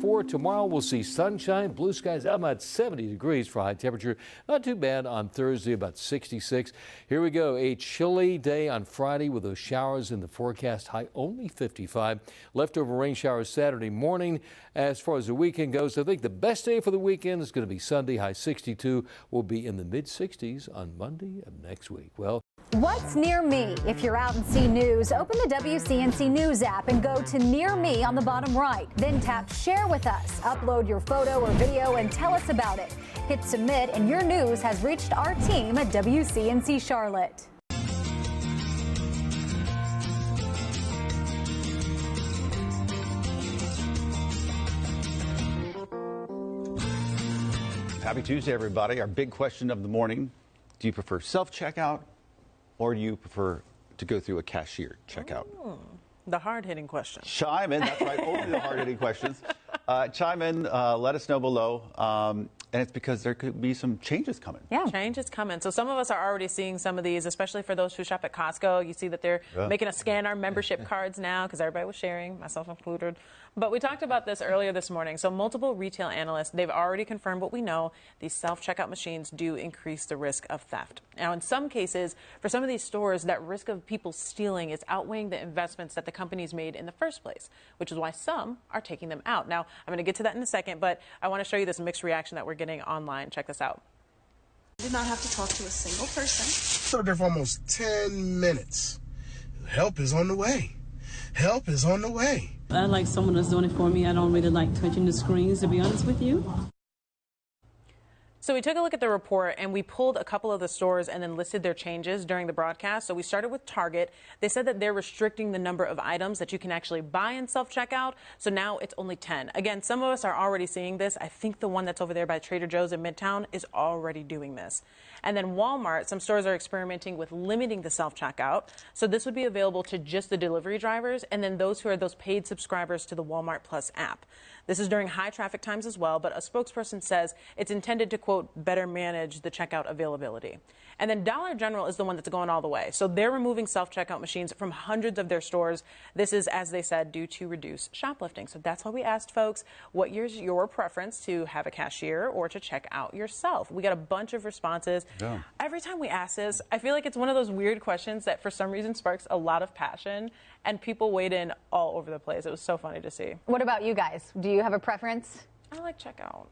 for tomorrow. We'll see sunshine, blue skies, about 70 degrees for high temperature. Not too bad on Thursday, about 66. Here we go. A chilly day on Friday with those showers in the forecast. High only 55. Leftover rain showers Saturday morning. As far as the weekend goes, I think the best day for the weekend is going to be Sunday. High 62. Will be in the mid 60s on Monday of next week. Well, what's near me? If you're out and see news, open the WCNC News app and go to Near Me on the bottom right. Then tap Share with Us. Upload your photo or video and tell us about it. Hit Submit and your news has reached our team at WCNC Charlotte. Happy Tuesday, everybody. Our big question of the morning: do you prefer self-checkout or do you prefer to go through a cashier checkout? The hard-hitting question. Chime in. That's right. Only the hard-hitting questions. Chime in. Let us know below. And it's because there could be some changes coming. Yeah, change is coming. So some of us are already seeing some of these, especially for those who shop at Costco. You see that they're making us scan our membership cards now because everybody was sharing, myself included. But we talked about this earlier this morning. So multiple retail analysts, they've already confirmed what we know. These self-checkout machines do increase the risk of theft. Now, in some cases, for some of these stores, that risk of people stealing is outweighing the investments that the companies made in the first place, which is why some are taking them out. Now, I'm going to get to that in a second, but I want to show you this mixed reaction that we're getting online. Check this out. I did not have to talk to a single person. Stood there for almost 10 minutes. Help is on the way. Help is on the way. I like someone that's doing it for me. I don't really like touching the screens, to be honest with you. So we took a look at the report and we pulled a couple of the stores and then listed their changes during the broadcast. So we started with Target. They said that they're restricting the number of items that you can actually buy in self-checkout. So now it's only 10. Again, some of us are already seeing this. I think the one that's over there by Trader Joe's in Midtown is already doing this. And then Walmart, some stores are experimenting with limiting the self-checkout. So this would be available to just the delivery drivers and then those who are those paid subscribers to the Walmart Plus app. This is during high traffic times as well, but a spokesperson says it's intended to, quote, better manage the checkout availability. And then Dollar General is the one that's going all the way. So they're removing self-checkout machines from hundreds of their stores. This is, as they said, due to reduce shoplifting. So that's why we asked folks, what is your preference, to have a cashier or to check out yourself? We got a bunch of responses. Yeah. Every time we ask this, I feel like it's one of those weird questions that for some reason sparks a lot of passion, and people weighed in all over the place. It was so funny to see. What about you guys? Do you have a preference? I like checkout.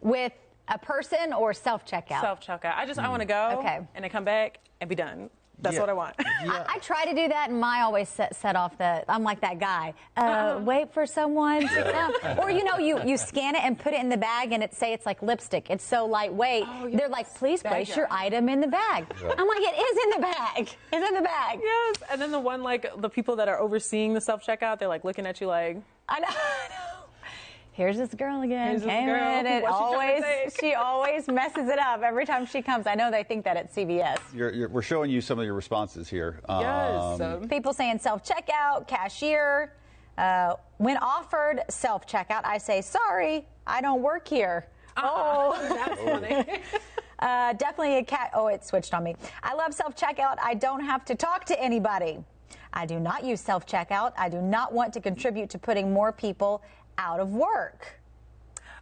With a person or self-checkout? Self-checkout. I want to go and then come back and be done. That's what I want. Yeah. I try to do that, and my always set off I'm like that guy. Wait for someone to come. Or, you know, you scan it and put it in the bag, and it's like lipstick. It's so lightweight. Oh, yes. They're like, please place your item in the bag. Yeah. I'm like, it is in the bag. It's in the bag. Yes. And then the one, like, the people that are overseeing the self-checkout, they're like looking at you like, I know. Here's this girl again. She always messes it up every time she comes. I know they think that at CVS. We're showing you some of your responses here. Yes. People saying self-checkout, cashier. When offered self-checkout, I say, sorry, I don't work here. Oh, that's funny. Definitely a cat. Oh, it switched on me. I love self-checkout. I don't have to talk to anybody. I do not use self-checkout. I do not want to contribute to putting more people out of work.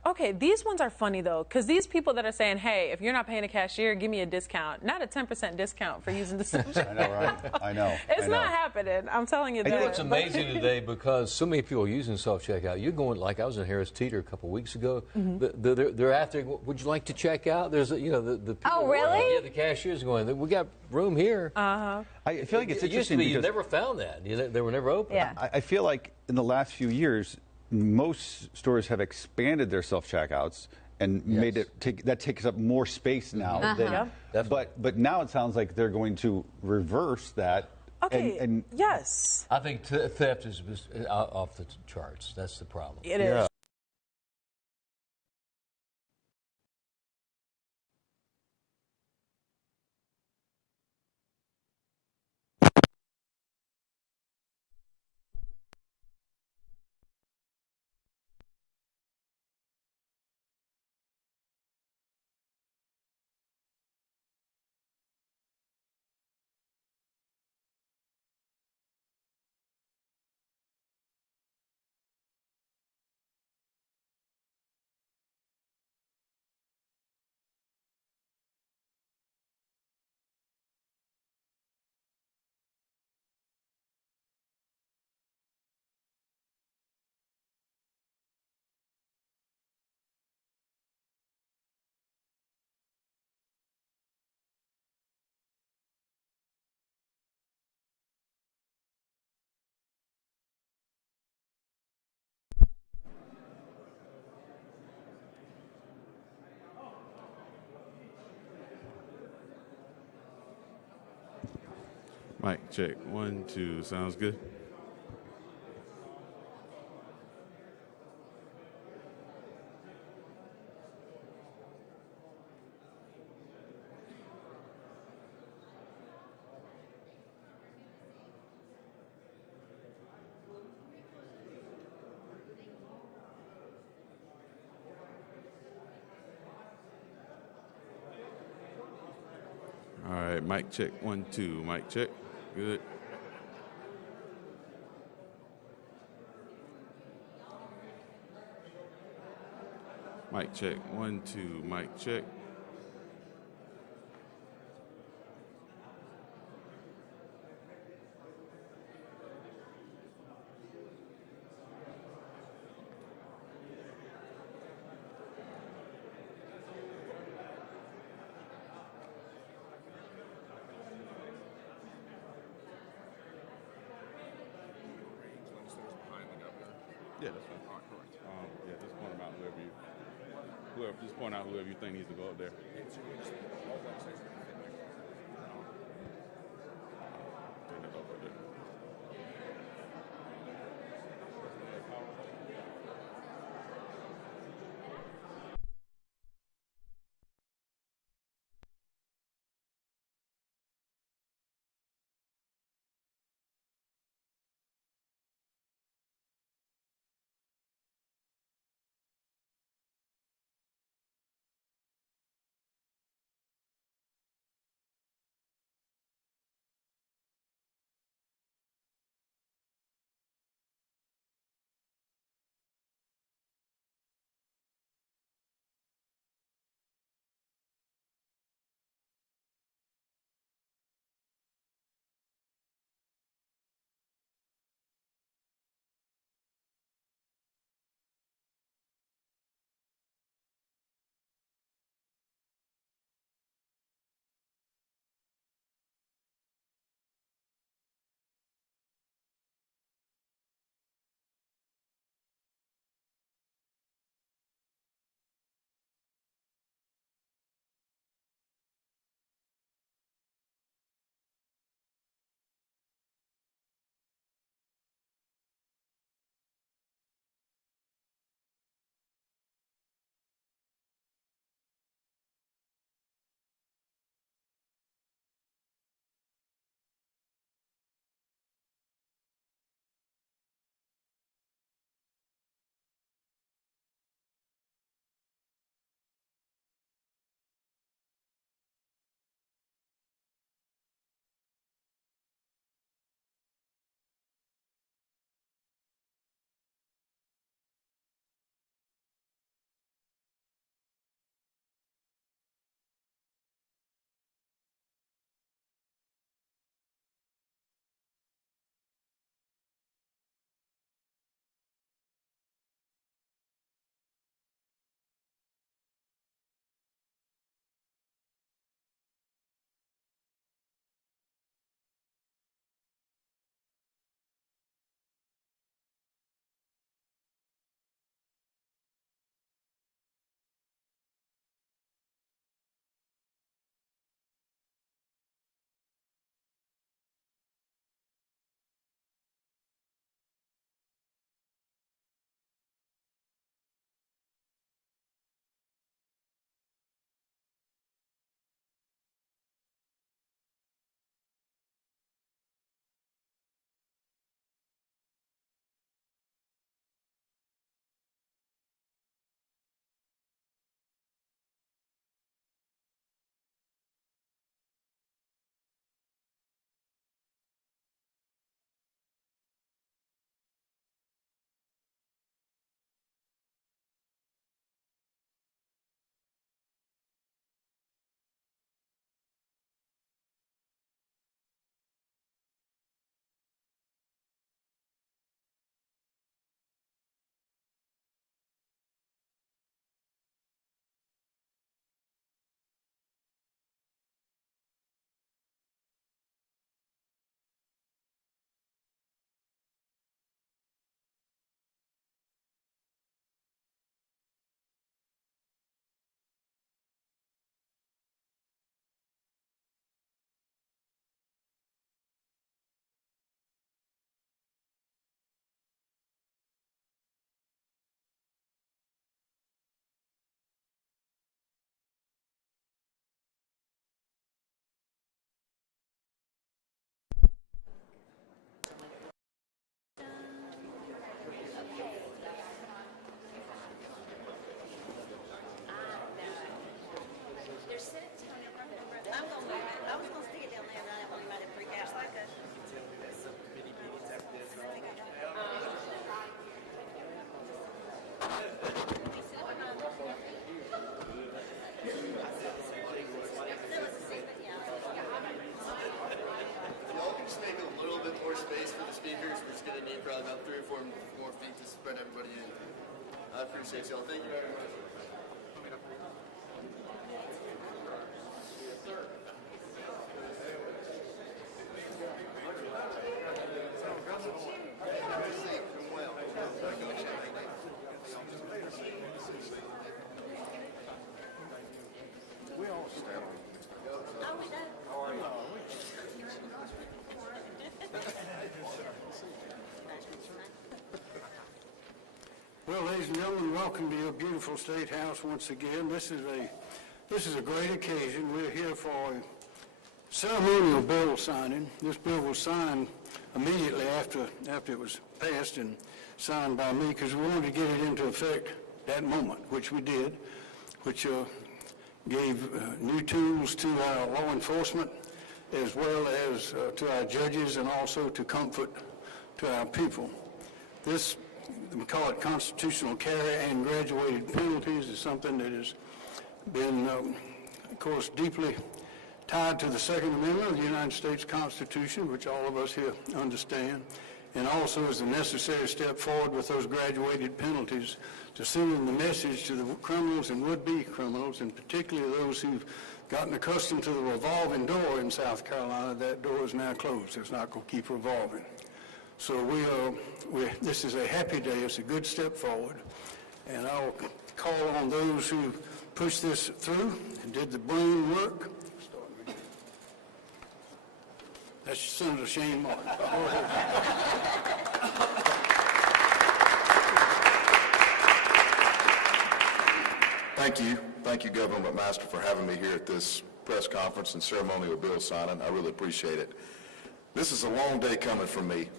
Okay, these ones are funny, though, because these people that are saying, hey, if you're not paying a cashier, give me a discount. Not a 10% discount for using the self-checkout. I know, right? I know. It's not happening. I'm telling you that. I think it's amazing today because so many people are using self-checkout. You're going, like I was in Harris Teeter a couple of weeks ago. They're after, would you like to check out? There's, the people. Oh, really? Yeah, the cashier's going, we got room here. I feel like it's interesting because you never found that. They were never open. Yeah. I feel like in the last few years, most stores have expanded their self-checkouts and made it that takes up more space now. But now it sounds like they're going to reverse that. Okay. Yes. I think theft is off the charts. That's the problem. It is. Mic check. 1, 2. Sounds good. All right, mic check. 1, 2. Mic check. Good. Mic check. 1, 2. Mic check. Yeah, that's fine. All right, correct. Yeah, just point them out just point out whoever you think needs to go up there. I appreciate y'all. Thank you very much. Well, ladies and gentlemen, welcome to your beautiful State House once again. This is a great occasion. We're here for a ceremonial bill signing. This bill was signed immediately after it was passed and signed by me because we wanted to get it into effect that moment, which we did, which gave new tools to our law enforcement as well as to our judges and also to comfort to our people. This, we call it constitutional carry and graduated penalties, is something that has been, of course, deeply tied to the Second Amendment of the United States Constitution, which all of us here understand, and also is a necessary step forward with those graduated penalties to send the message to the criminals and would-be criminals, and particularly those who've gotten accustomed to the revolving door in South Carolina. That door is now closed. It's not going to keep revolving. So this is a happy day. It's a good step forward. And I'll call on those who pushed this through and did the brain work. That's Senator Shane Martin. Thank you, Governor McMaster, for having me here at this press conference and ceremonial bill signing. I really appreciate it. This is a long day coming for me.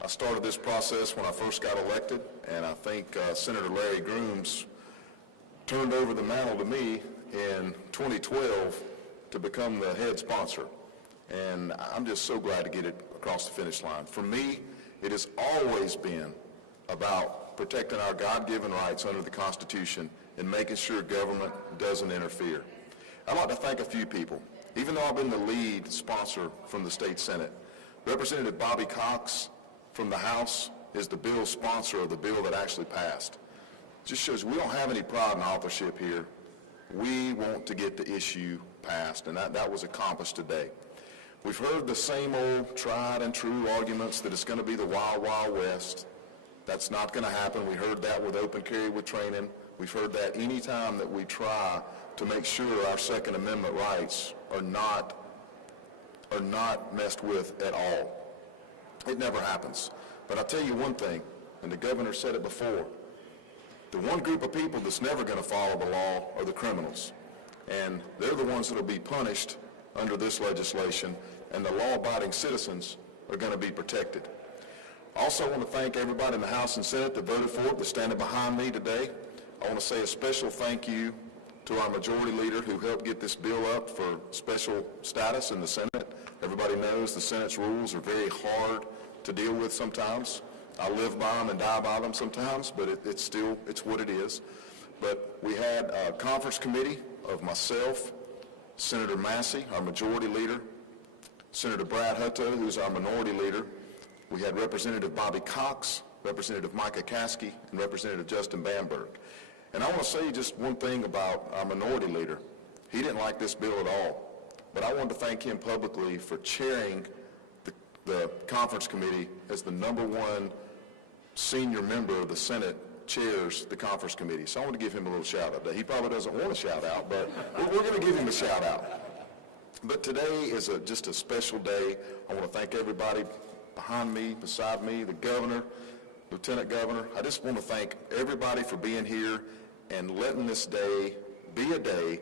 I started this process when I first got elected, and I think Senator Larry Grooms turned over the mantle to me in 2012 to become the head sponsor. And I'm just so glad to get it across the finish line. For me, it has always been about protecting our God-given rights under the Constitution and making sure government doesn't interfere. I'd like to thank a few people. Even though I've been the lead sponsor from the state Senate, Representative Bobby Cox from the House is the bill sponsor of the bill that actually passed. Just shows we don't have any pride in authorship here. We want to get the issue passed, and that was accomplished today. We've heard the same old tried and true arguments that it's going to be the Wild Wild West. That's not going to happen. We heard that with open carry with training. We've heard that any time that we try to make sure our Second Amendment rights are not messed with at all. It never happens. But I'll tell you one thing, and the governor said it before, the one group of people that's never going to follow the law are the criminals. And they're the ones that will be punished under this legislation, and the law-abiding citizens are going to be protected. I also want to thank everybody in the House and Senate that voted for it, that's standing behind me today. I want to say a special thank you to our majority leader who helped get this bill up for special status in the Senate. Everybody knows the Senate's rules are very hard to deal with sometimes. I live by them and die by them sometimes, but it's what it is. But we had a conference committee of myself, Senator Massey, our majority leader, Senator Brad Hutto, who's our minority leader. We had Representative Bobby Cox, Representative Micah Caskey, and Representative Justin Bamberg. And I want to say just one thing about our minority leader. He didn't like this bill at all, but I wanted to thank him publicly for chairing the conference committee as the #1 senior member of the Senate chairs the conference committee. So I want to give him a little shout out. He probably doesn't want a shout out, but we're going to give him a shout out. But today is just a special day. I want to thank everybody behind me, beside me, the governor, Lieutenant Governor. I just want to thank everybody for being here and letting this day be a day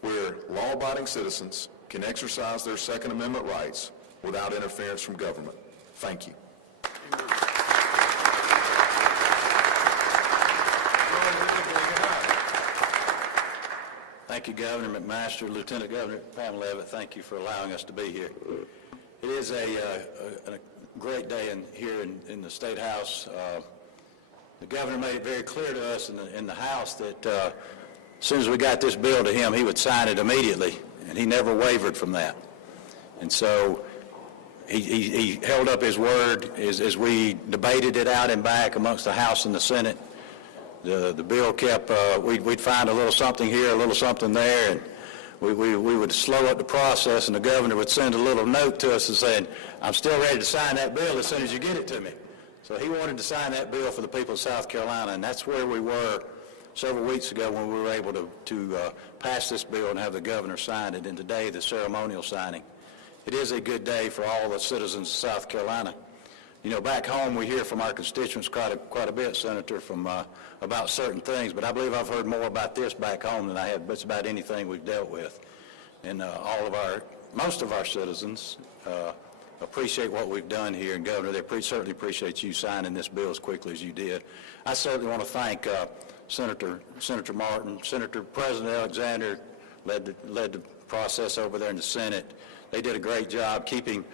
where law-abiding citizens can exercise their Second Amendment rights without interference from government. Thank you. Thank you, Governor McMaster. Lieutenant Governor Pam Leavitt, thank you for allowing us to be here. It is a great day here in the State House. The governor made it very clear to us in the House that as soon as we got this bill to him, he would sign it immediately, and he never wavered from that. And so he held up his word as we debated it out and back amongst the House and the Senate. The bill kept, we'd find a little something here, a little something there, and we would slow up the process, and the governor would send a little note to us and saying, I'm still ready to sign that bill as soon as you get it to me. So he wanted to sign that bill for the people of South Carolina, and that's where we were several weeks ago when we were able to pass this bill and have the governor sign it, and today the ceremonial signing. It is a good day for all the citizens of South Carolina. You know, back home we hear from our constituents quite a bit, Senator, from about certain things, but I believe I've heard more about this back home than I have just about anything we've dealt with. And most of our citizens appreciate what we've done here, and Governor, they certainly appreciate you signing this bill as quickly as you did. I certainly want to thank Senator Martin, Senator President Alexander led the process over there in the Senate. They did a great job keeping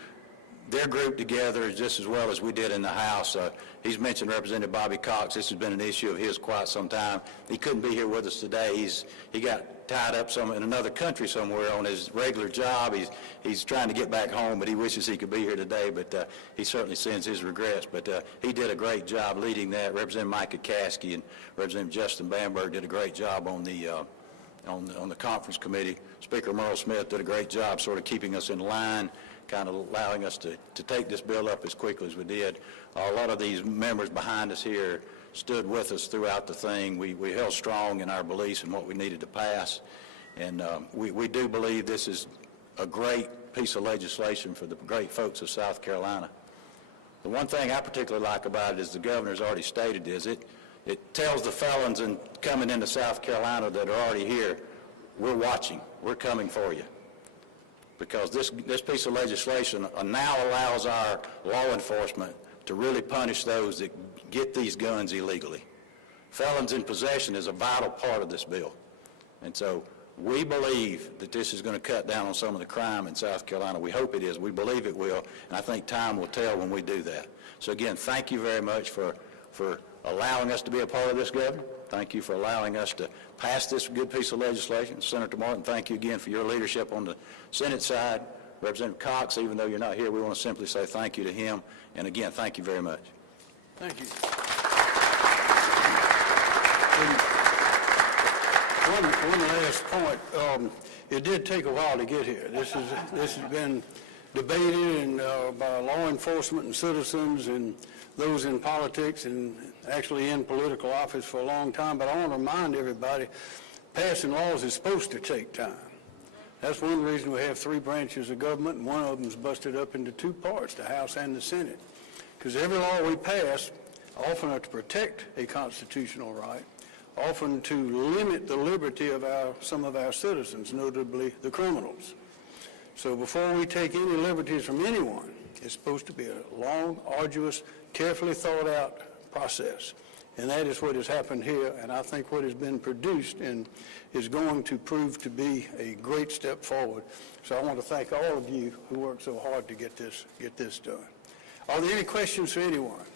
their group together just as well as we did in the House. He's mentioned Representative Bobby Cox. This has been an issue of his quite some time. He couldn't be here with us today. He got tied up in another country somewhere on his regular job. He's trying to get back home, but he wishes he could be here today, but he certainly sends his regrets. But he did a great job leading that. Representative Micah Caskey and Representative Justin Bamberg did a great job on the conference committee. Speaker Merle Smith did a great job sort of keeping us in line, kind of allowing us to take this bill up as quickly as we did. A lot of these members behind us here stood with us throughout the thing. We held strong in our beliefs and what we needed to pass. And we do believe this is a great piece of legislation for the great folks of South Carolina. The one thing I particularly like about it is the governor's already stated is it tells the felons coming into South Carolina that are already here, we're watching, we're coming for you. Because this piece of legislation now allows our law enforcement to really punish those that get these guns illegally. Felons in possession is a vital part of this bill. And so we believe that this is going to cut down on some of the crime in South Carolina. We hope it is. We believe it will. And I think time will tell when we do that. So again, thank you very much for allowing us to be a part of this, Governor. Thank you for allowing us to pass this good piece of legislation. Senator Martin, thank you again for your leadership on the Senate side. Representative Cox, even though you're not here, we want to simply say thank you to him. And again, thank you very much. Thank you. One last point. It did take a while to get here. This has been debated and by law enforcement and citizens and those in politics and actually in political office for a long time. But I want to remind everybody, passing laws is supposed to take time. That's one reason we have three branches of government, and one of them is busted up into two parts, the House and the Senate. Because every law we pass, often to protect a constitutional right, often to limit the liberty of some of our citizens, notably the criminals. So before we take any liberties from anyone, it's supposed to be a long, arduous, carefully thought out process. And that is what has happened here, and I think what has been produced is going to prove to be a great step forward. So I want to thank all of you who worked so hard to get this done. Are there any questions for anyone? What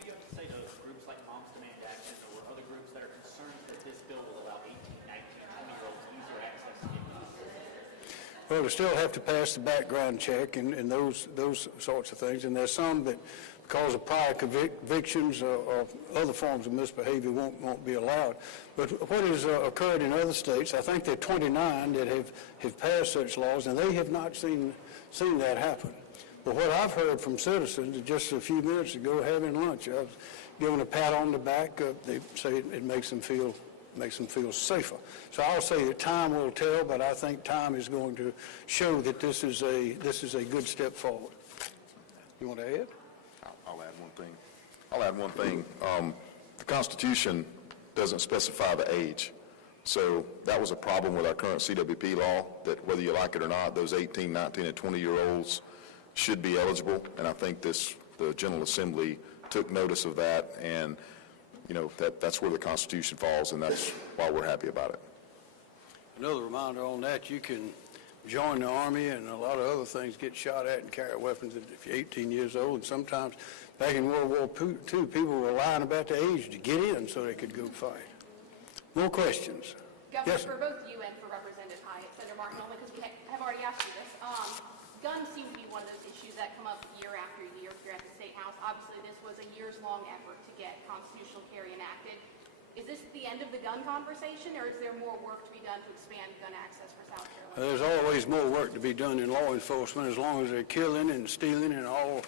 do you have to say to groups like Moms Demand Action or other groups that are concerned that this bill will allow 18, 19, 20-year-olds user access to guns? Well, they still have to pass the background check and those sorts of things, and there's some that, because of prior convictions or other forms of misbehavior, won't be allowed. But what has occurred in other states, I think there are 29 that have passed such laws, and they have not seen that happen. But what I've heard from citizens just a few minutes ago having lunch, I was given a pat on the back. They say it makes them feel safer. So I'll say that time will tell, but I think time is going to show that this is a good step forward. You want to add? I'll add one thing. The Constitution doesn't specify the age. So that was a problem with our current CWP law, that whether you like it or not, those 18, 19, and 20-year-olds should be eligible. And I think the General Assembly took notice of that, and that's where the Constitution falls, and that's why we're happy about it. Another reminder on that, you can join the Army and a lot of other things, get shot at and carry weapons if you're 18 years old. And sometimes back in World War II, people were lying about the age to get in so they could go fight. More questions? Governor, Yes, for both you and for Representative Hyatt, Senator Martin, only because we have already asked you this. Guns seem to be one of those issues that come up year after year here at the State House. Obviously, this was a years-long effort to get constitutional carry enacted. Is this the end of the gun conversation, or is there more work to be done to expand gun access for South Carolina? There's always more work to be done in law enforcement. As long as they're killing and stealing and all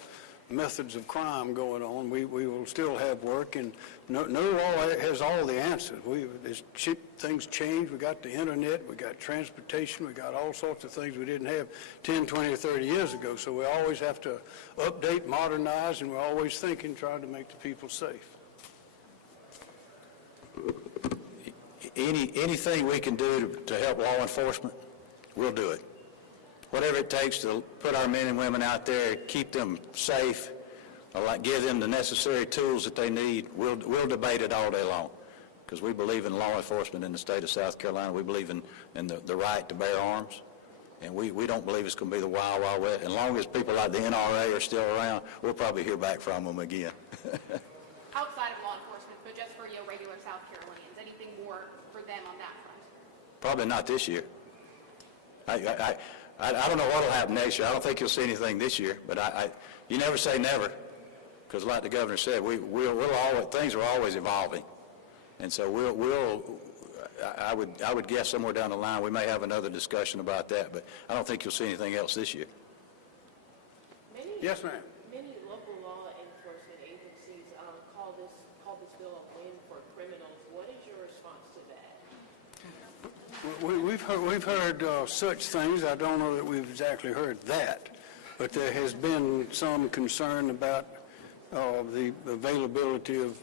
methods of crime going on, we will still have work, and no law has all the answers. Things change. We got the internet, we got transportation, we got all sorts of things we didn't have 10, 20, or 30 years ago. So we always have to update, modernize, and we're always thinking, trying to make the people safe. Anything we can do to help law enforcement, we'll do it. Whatever it takes to put our men and women out there, keep them safe, give them the necessary tools that they need, we'll debate it all day long. Because we believe in law enforcement in the state of South Carolina. We believe in the right to bear arms. And we don't believe it's going to be the wild, wild west. As long as people like the NRA are still around, we'll probably hear back from them again. Outside of law enforcement, but just for your regular South Carolinians, anything more for them on that front? Probably not this year. I don't know what will happen next year. I don't think you'll see anything this year, but you never say never, because like the governor said, things are always evolving, and so I would guess somewhere down the line we may have another discussion about that, but I don't think you'll see anything else this year. Yes, ma'am. Many local law enforcement agencies call this bill a win for criminals. What is your response to that? We've heard such things. I don't know that we've exactly heard that, but there has been some concern about the availability of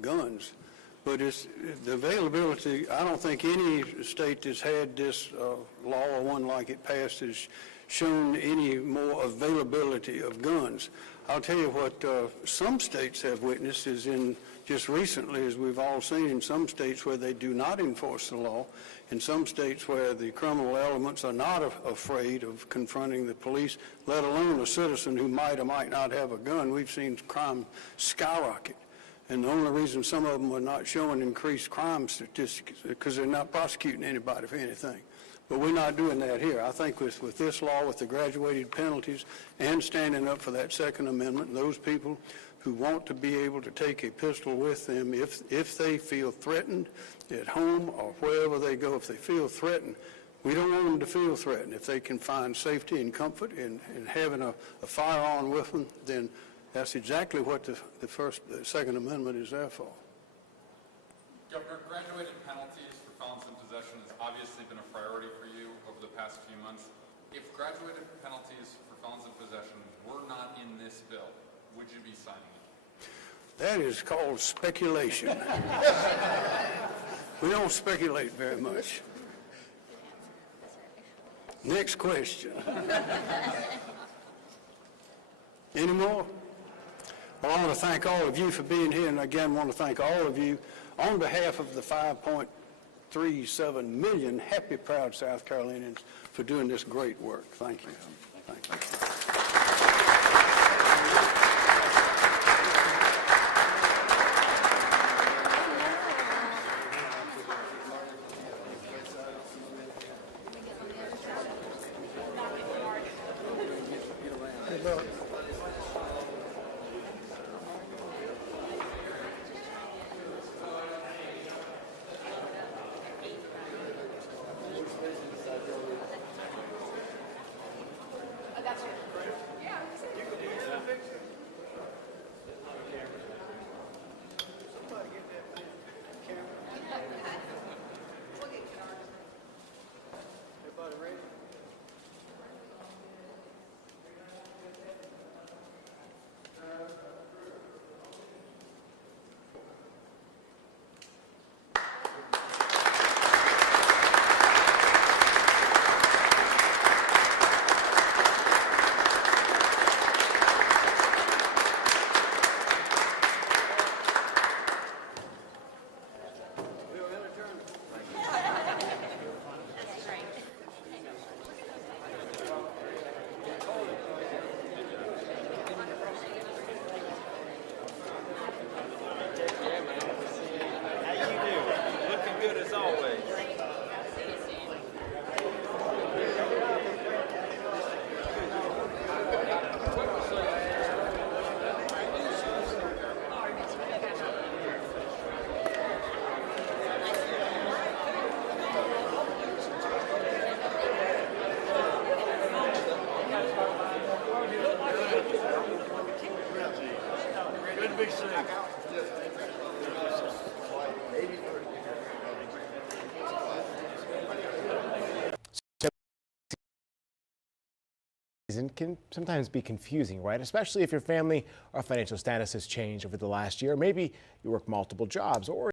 guns. But the availability, I don't think any state that's had this law or one like it passed has shown any more availability of guns. I'll tell you what some states have witnessed is in just recently, as we've all seen, in some states where they do not enforce the law, in some states where the criminal elements are not afraid of confronting the police, let alone a citizen who might or might not have a gun. We've seen crime skyrocket. And the only reason some of them are not showing increased crime statistics is because they're not prosecuting anybody for anything. But we're not doing that here. I think with this law, with the graduated penalties and standing up for that Second Amendment, those people who want to be able to take a pistol with them if they feel threatened at home or wherever they go, if they feel threatened, we don't want them to feel threatened. If they can find safety and comfort in having a firearm with them, then that's exactly what the Second Amendment is there for. Governor, graduated penalties for felons in possession has obviously been a priority for you over the past few months. If graduated penalties for felons in possession were not in this bill, would you be signing it? That is called speculation. We don't speculate very much. Next question. Any more? Well, I want to thank all of you for being here, and again, want to thank all of you on behalf of the 5.37 million happy, proud South Carolinians for doing this great work. Thank you. Thank you. That's season can sometimes be confusing, right? Especially if your family or financial status has changed over the last year. Maybe you work multiple jobs or